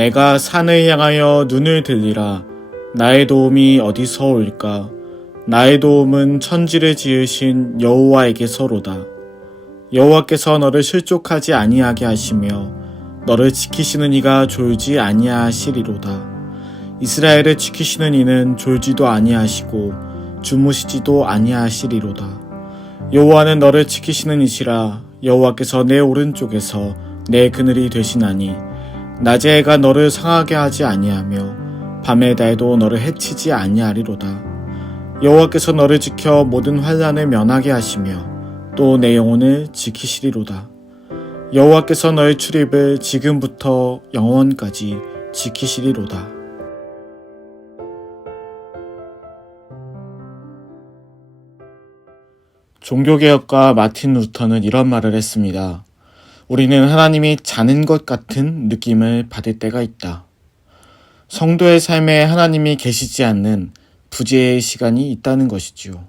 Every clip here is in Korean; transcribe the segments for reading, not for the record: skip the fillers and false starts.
내가 산을 향하여 눈을 들리라. 나의 도움이 어디서 올까? 나의 도움은 천지를 지으신 여호와에게서로다. 여호와께서 너를 실족하지 아니하게 하시며 너를 지키시는 이가 졸지 아니하시리로다. 이스라엘을 지키시는 이는 졸지도 아니하시고 주무시지도 아니하시리로다. 여호와는 너를 지키시는 이시라. 여호와께서 내 오른쪽에서 내 그늘이 되시나니 낮의 해가 너를 상하게 하지 아니하며 밤의 달도 너를 해치지 아니하리로다. 여호와께서 너를 지켜 모든 환난을 면하게 하시며 또 내 영혼을 지키시리로다. 여호와께서 너의 출입을 지금부터 영원까지 지키시리로다. 종교개혁가 마틴 루터는 이런 말을 했습니다. 우리는 하나님이 자는 것 같은 느낌을 받을 때가 있다. 성도의 삶에 하나님이 계시지 않는 부재의 시간이 있다는 것이지요.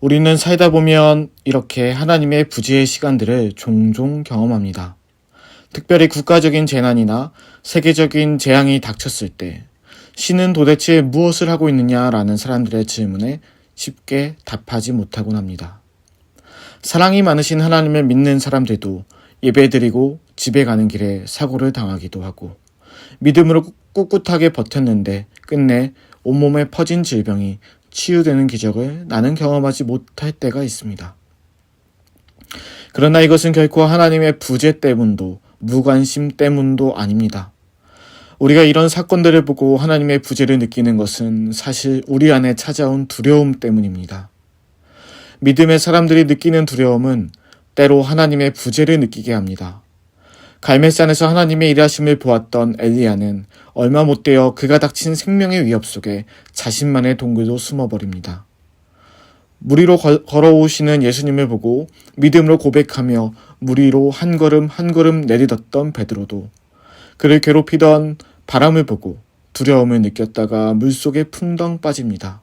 우리는 살다 보면 이렇게 하나님의 부재의 시간들을 종종 경험합니다. 특별히 국가적인 재난이나 세계적인 재앙이 닥쳤을 때 신은 도대체 무엇을 하고 있느냐라는 사람들의 질문에 쉽게 답하지 못하곤 합니다. 사랑이 많으신 하나님을 믿는 사람들도 예배드리고 집에 가는 길에 사고를 당하기도 하고 믿음으로 꿋꿋하게 버텼는데 끝내 온몸에 퍼진 질병이 치유되는 기적을 나는 경험하지 못할 때가 있습니다. 그러나 이것은 결코 하나님의 부재 때문도 무관심 때문도 아닙니다. 우리가 이런 사건들을 보고 하나님의 부재를 느끼는 것은 사실 우리 안에 찾아온 두려움 때문입니다. 믿음의 사람들이 느끼는 두려움은 때로 하나님의 부재를 느끼게 합니다. 갈멜산에서 하나님의 일하심을 보았던 엘리야는 얼마 못되어 그가 닥친 생명의 위협 속에 자신만의 동굴로 숨어버립니다. 물 위로 걸어오시는 예수님을 보고 믿음으로 고백하며 물 위로 한 걸음 한 걸음 내딛었던 베드로도 그를 괴롭히던 바람을 보고 두려움을 느꼈다가 물속에 풍덩 빠집니다.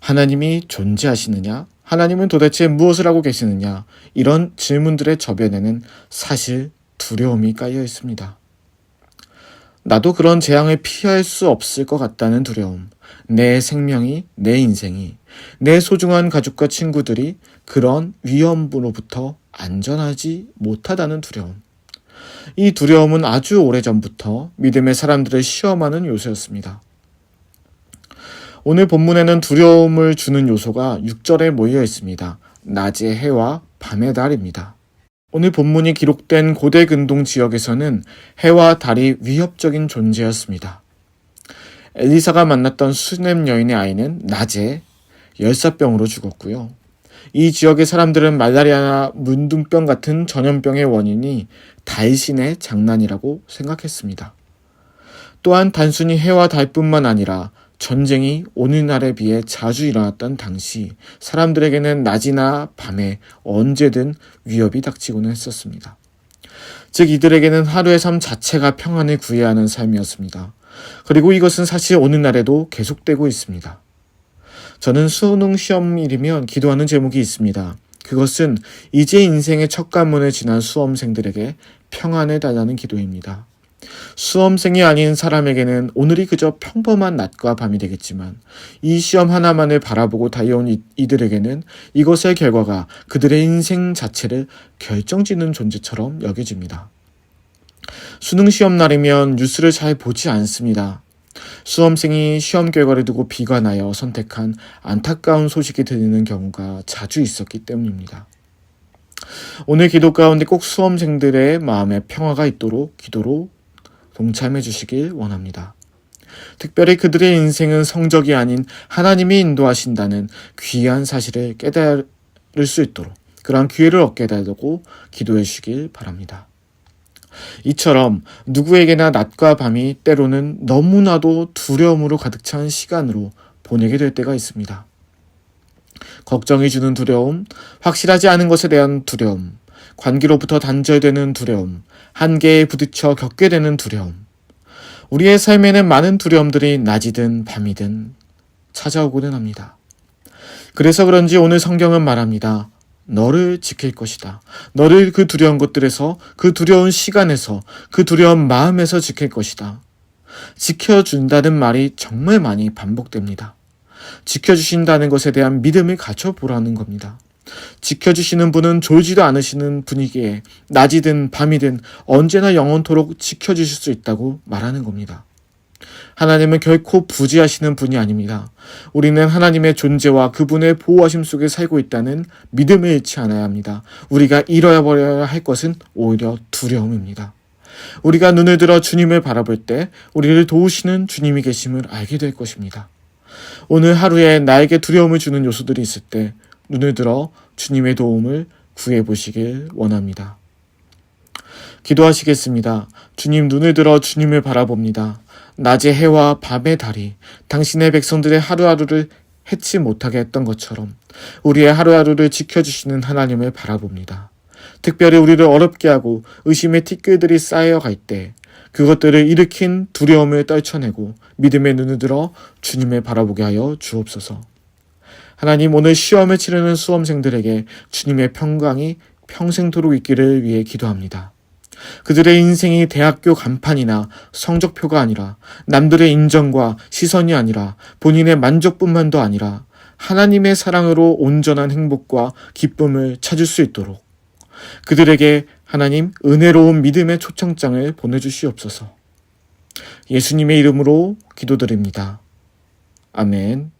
하나님이 존재하시느냐? 하나님은 도대체 무엇을 하고 계시느냐? 이런 질문들의 저변에는 사실 두려움이 깔려 있습니다. 나도 그런 재앙을 피할 수 없을 것 같다는 두려움, 내 생명이, 내 인생이, 내 소중한 가족과 친구들이 그런 위험으로부터 안전하지 못하다는 두려움. 이 두려움은 아주 오래전부터 믿음의 사람들을 시험하는 요소였습니다. 오늘 본문에는 두려움을 주는 요소가 6절에 모여 있습니다. 낮의 해와 밤의 달입니다. 오늘 본문이 기록된 고대 근동 지역에서는 해와 달이 위협적인 존재였습니다. 엘리사가 만났던 수넴 여인의 아이는 낮에 열사병으로 죽었고요. 이 지역의 사람들은 말라리아나 문둥병 같은 전염병의 원인이 달신의 장난이라고 생각했습니다. 또한 단순히 해와 달뿐만 아니라 전쟁이 오늘날에 비해 자주 일어났던 당시 사람들에게는 낮이나 밤에 언제든 위협이 닥치고는 했었습니다. 즉 이들에게는 하루의 삶 자체가 평안을 구해야 하는 삶이었습니다. 그리고 이것은 사실 오늘날에도 계속되고 있습니다. 저는 수능 시험일이면 기도하는 제목이 있습니다. 그것은 이제 인생의 첫 관문을 지난 수험생들에게 평안을 달라는 기도입니다. 수험생이 아닌 사람에게는 오늘이 그저 평범한 낮과 밤이 되겠지만 이 시험 하나만을 바라보고 달려온 이들에게는 이것의 결과가 그들의 인생 자체를 결정짓는 존재처럼 여겨집니다. 수능 시험 날이면 뉴스를 잘 보지 않습니다. 수험생이 시험 결과를 두고 비관하여 선택한 안타까운 소식이 들리는 경우가 자주 있었기 때문입니다. 오늘 기도 가운데 꼭 수험생들의 마음에 평화가 있도록 기도로 동참해 주시길 원합니다. 특별히 그들의 인생은 성적이 아닌 하나님이 인도하신다는 귀한 사실을 깨달을 수 있도록 그러한 기회를 얻게 되도록 기도해 주시길 바랍니다. 이처럼 누구에게나 낮과 밤이 때로는 너무나도 두려움으로 가득 찬 시간으로 보내게 될 때가 있습니다. 걱정이 주는 두려움, 확실하지 않은 것에 대한 두려움, 관계로부터 단절되는 두려움, 한계에 부딪혀 겪게 되는 두려움. 우리의 삶에는 많은 두려움들이 낮이든 밤이든 찾아오고는 합니다. 그래서 그런지 오늘 성경은 말합니다. 너를 지킬 것이다. 너를 그 두려운 것들에서, 그 두려운 시간에서, 그 두려운 마음에서 지킬 것이다. 지켜준다는 말이 정말 많이 반복됩니다. 지켜주신다는 것에 대한 믿음을 갖춰보라는 겁니다. 지켜주시는 분은 졸지도 않으시는 분이기에 낮이든 밤이든 언제나 영원토록 지켜주실 수 있다고 말하는 겁니다. 하나님은 결코 부지하시는 분이 아닙니다. 우리는 하나님의 존재와 그분의 보호하심 속에 살고 있다는 믿음을 잃지 않아야 합니다. 우리가 잃어버려야 할 것은 오히려 두려움입니다. 우리가 눈을 들어 주님을 바라볼 때 우리를 도우시는 주님이 계심을 알게 될 것입니다. 오늘 하루에 나에게 두려움을 주는 요소들이 있을 때 눈을 들어 주님의 도움을 구해보시길 원합니다. 기도하시겠습니다. 주님, 눈을 들어 주님을 바라봅니다. 낮의 해와 밤의 달이 당신의 백성들의 하루하루를 해치 못하게 했던 것처럼 우리의 하루하루를 지켜주시는 하나님을 바라봅니다. 특별히 우리를 어렵게 하고 의심의 티끌들이 쌓여갈 때 그것들을 일으킨 두려움을 떨쳐내고 믿음의 눈을 들어 주님을 바라보게 하여 주옵소서. 하나님, 오늘 시험을 치르는 수험생들에게 주님의 평강이 평생토록 있기를 위해 기도합니다. 그들의 인생이 대학교 간판이나 성적표가 아니라 남들의 인정과 시선이 아니라 본인의 만족뿐만도 아니라 하나님의 사랑으로 온전한 행복과 기쁨을 찾을 수 있도록 그들에게 하나님 은혜로운 믿음의 초청장을 보내주시옵소서. 예수님의 이름으로 기도드립니다. 아멘.